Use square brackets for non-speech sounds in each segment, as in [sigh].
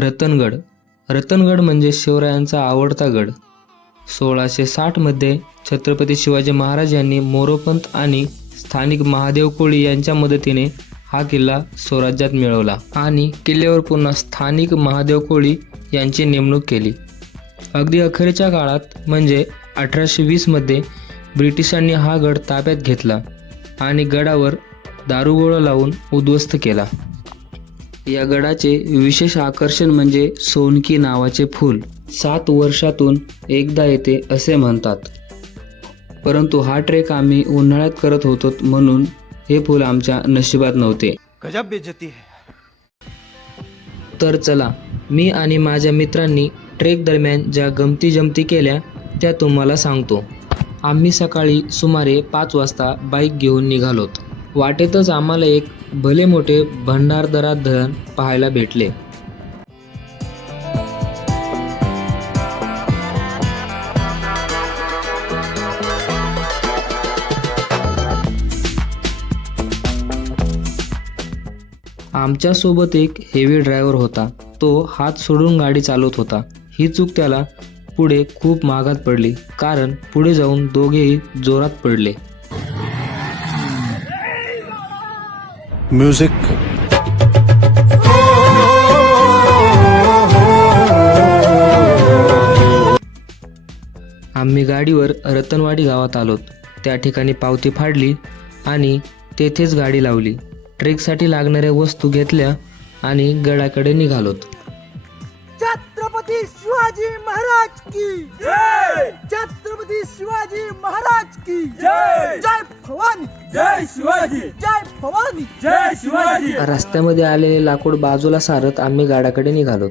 रतनगड. रतनगड म्हणजे शिवरायांचा आवडता गड. सोळाशे साठमध्ये छत्रपती शिवाजी महाराज यांनी मोरोपंत आणि स्थानिक महादेव कोळी यांच्या मदतीने हा किल्ला स्वराज्यात मिळवला आणि किल्ल्यावर पुन्हा स्थानिक महादेव कोळी यांची नेमणूक केली. अगदी अखेरच्या काळात म्हणजे अठराशे वीसमध्ये ब्रिटिशांनी हा गड ताब्यात घेतला आणि गडावर दारुगोळा लावून उद्ध्वस्त केला. या गडाचे विशेष आकर्षण म्हणजे सोनकी नावाचे फूल. सात वर्षातून एकदा येते असे म्हणतात. परंतु हा ट्रेक आम्ही उन्हाळ्यात करत होतो म्हणून हे फूल आमच्या नशिबात नव्हते. है. तर चला मी आणि माझ्या मित्रांनी ट्रेक दरम्यान ज्या गमती जमती केल्या त्या तुम्हाला सांगतो. आम्ही सकाळी सुमारे पाच वाजता बाईक घेऊन निघालोत. वाटेतच आम्हाला एक भले मोठे भंडारदरा धरण पाहायला भेटले. आमच्यासोबत एक हेवी ड्रायव्हर होता. तो हात सोडून गाडी चालवत होता. ही चूक त्याला पुढे खूप महागात पडली. कारण पुढे जाऊन दोघेही जोरात पडले. म्यूजिक आम्ही गाडीवर रतनवाडी गावात आलोत. त्या ठिकाणी पावती फाडली आणि तेथेच गाडी लावली. ट्रेकसाठी लागणाऱ्या वस्तू घेतल्या आणि गडाकडे निघालोत. छत्रपती शिवाजी महाराज की जय! छत्रपती शिवाजी महाराज की जय! जय भवानी जय शिवाजी. जय भवानी. जय शिवाजी. रस्त्यामध्ये आलेले लाकूड बाजूला सारत आम्ही गाडाकडे निघालोत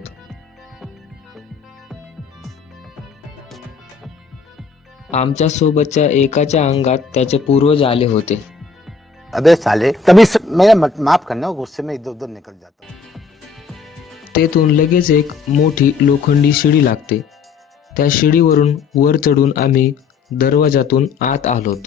आमच्या सोबतच्या एकाच्या अंगात त्याचे पूर्वज आले होते. अबे साले तभी स... मेरा मत- माफ करना गुस्से में इधर उधर निकल जाता हूँ। तेथून लगेच एक मोठी लोखंडी शिडी लागते. त्या शिडीवरून वर चढून आम्ही दरवाजातून आत आलोत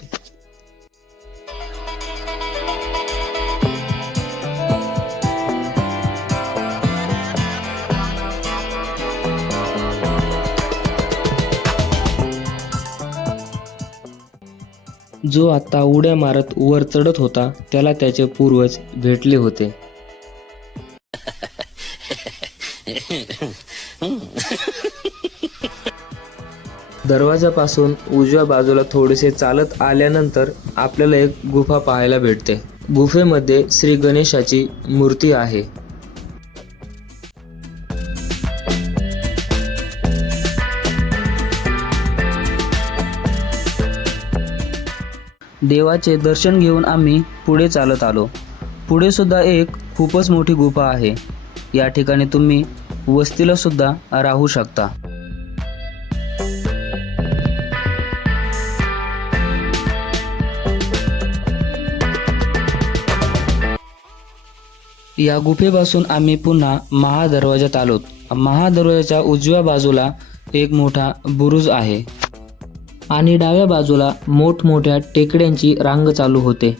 जो आता उड्या मारत वर चढत होता त्याला त्याचे पूर्वज भेटले होते. दरवाजापासून उजव्या बाजूला थोडेसे चालत आल्यानंतर आपल्याला एक गुफा पाहायला भेटते. गुफेमध्ये श्री गणेशाची मूर्ती आहे. देवाचे दर्शन घेऊन आम्ही पुढे चालत आलो. पुढे सुद्धा एक खूपच मोठी गुफा आहे. या ठिकाणी तुम्ही वस्तीला सुद्धा राहू शकता. या गुफेपासून आम्ही पुन्हा महादरवाजात आलोत. महादरवाजाच्या उजव्या बाजूला एक मोठा बुरुज आहे. आणि डाव्या बाजूला मोठमोठ्या टेकड्यांची रांग चालू होते.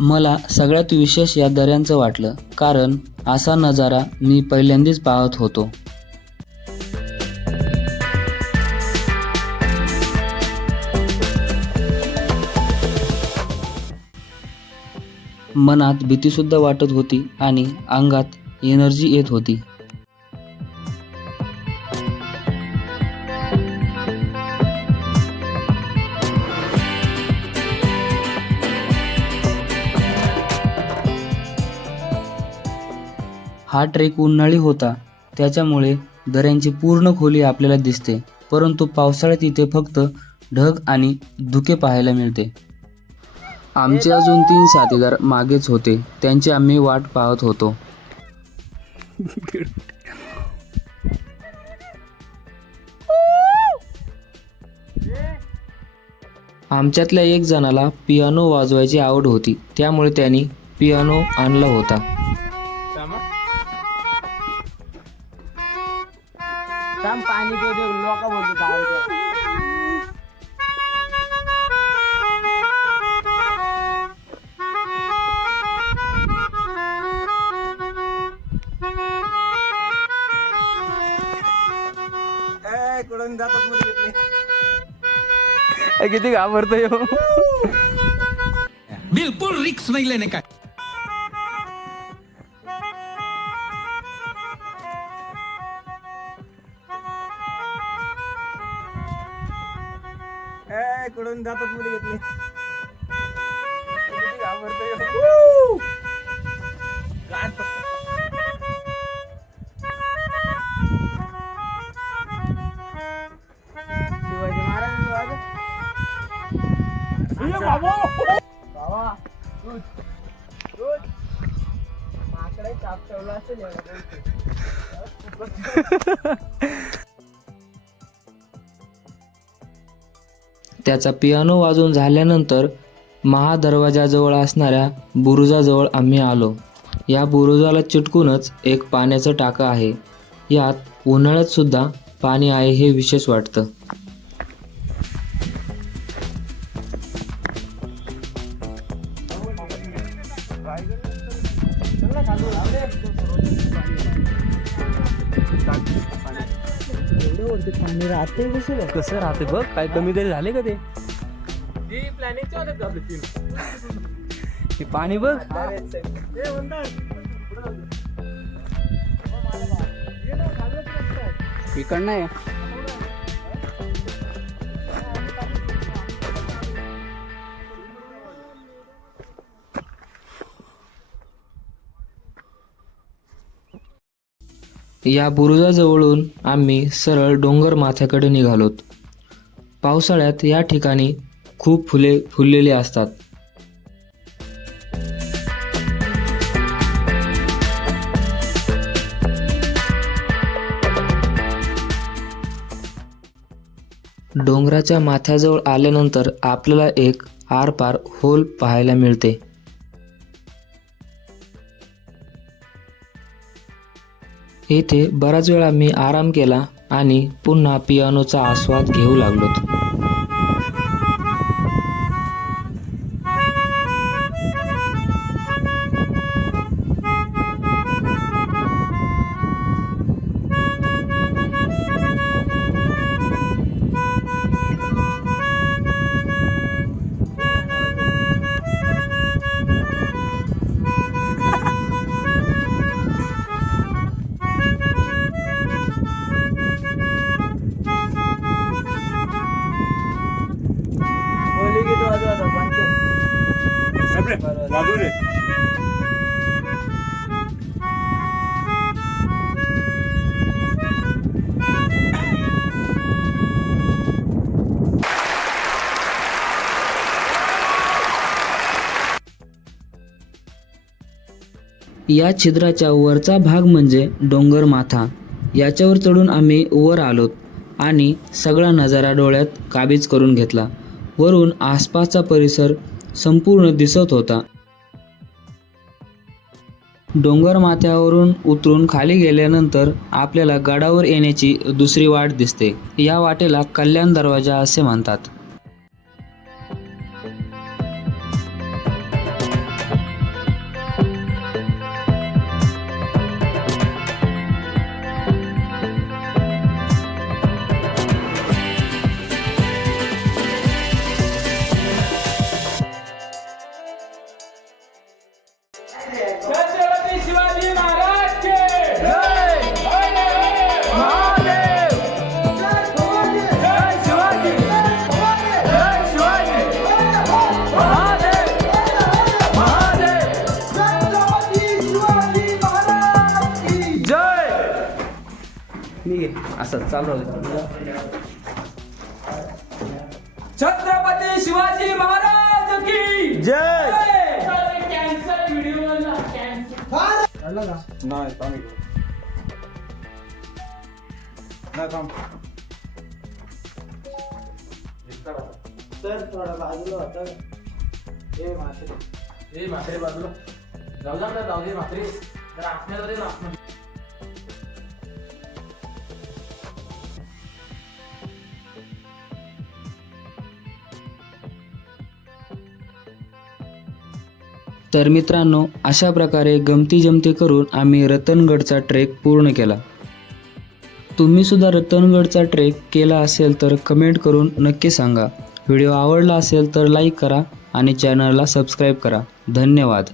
मला सगळ्यात विशेष या दऱ्यांचं वाटलं कारण असा नजारा मी पहिल्यांदाच पाहत होतो. मनात भीतीसुद्धा वाटत होती आणि अंगात एनर्जी येत होती. हा ट्रेक उन्हाळी होता. त्याच्यामुळे दऱ्यांची पूर्ण खोली आपल्याला दिसते परंतु पावसाळ्यात इथे फक्त ढग आणि धुके पाहायला मिळते. आमचे अजून तीन साथीदार मागेच होते. त्यांची आम्ही वाट पाहत होतो. आमच्यातल्या एक जणाला पियानो वाजवायची आवड होती. त्यामुळे त्यांनी पियानो आणला होता. कडून जातात मध्ये घेतले किती घाबरतोय हो. बिल्कुल रिक्स नहीं लेने का ए, कडून जातात मध्ये घेतले किती घाबरतोय [laughs] त्याचा पियानो वाजून झाल्यानंतर महादरवाजाजवळ असणाऱ्या बुरुजाजवळ आम्ही आलो. या बुरुजाला चिटकूनच एक पाण्याचं टाकं आहे. यात उन्हाळ्यात सुद्धा पाणी आहे हे विशेष वाटतं. पाणी राहते कसं कसं राहते बघ? काय कमी तरी झाले का ते? हे पाणी बघ. इकडं नाही या बुरुजाजवळून आम्ही सरळ डोंगर माथ्याकडे निघालोत. पावसाळ्यात या ठिकाणी खूप फुले फुललेली असतात. डोंगराच्या माथ्याजवळ आल्यानंतर आपल्याला एक आरपार होल पाहायला मिळते. येथे बराच वेळा मी आराम केला आणि पुन्हा पियानोचा आस्वाद घेऊ लागलो पंच या छिद्राच्या वरचा भाग म्हणजे डोंगर माथा. याच्यावर चढून आम्ही वर आलोत आणि सगळा नजारा डोळ्यात काबीज करून घेतला. वरून आसपासचा परिसर संपूर्ण दिसत होता. डोंगर माथ्यावरून उतरून खाली गेल्यानंतर आपल्याला गडावर येण्याची दुसरी वाट दिसते. या वाटेला कल्याण दरवाजा असे म्हणतात. मी असं चालू छत्रपती शिवाजी महाराज की जय! नाही थांब. सर थोडा बाजूला होता. हे मासे ए म्हात्रे बाजूला. जाऊ जा ना जाऊ दे म्हात्रे. जरा दे ना तर मित्रांनो अशा प्रकारे गमती जमती करून आम्ही रतनगडचा ट्रेक पूर्ण केला. तुम्ही सुद्धा रतनगडचा ट्रेक केला असेल तर कमेंट करून नक्की सांगा. व्हिडिओ आवडला असेल तर लाईक करा आणि चॅनलला सबस्क्राईब करा. धन्यवाद.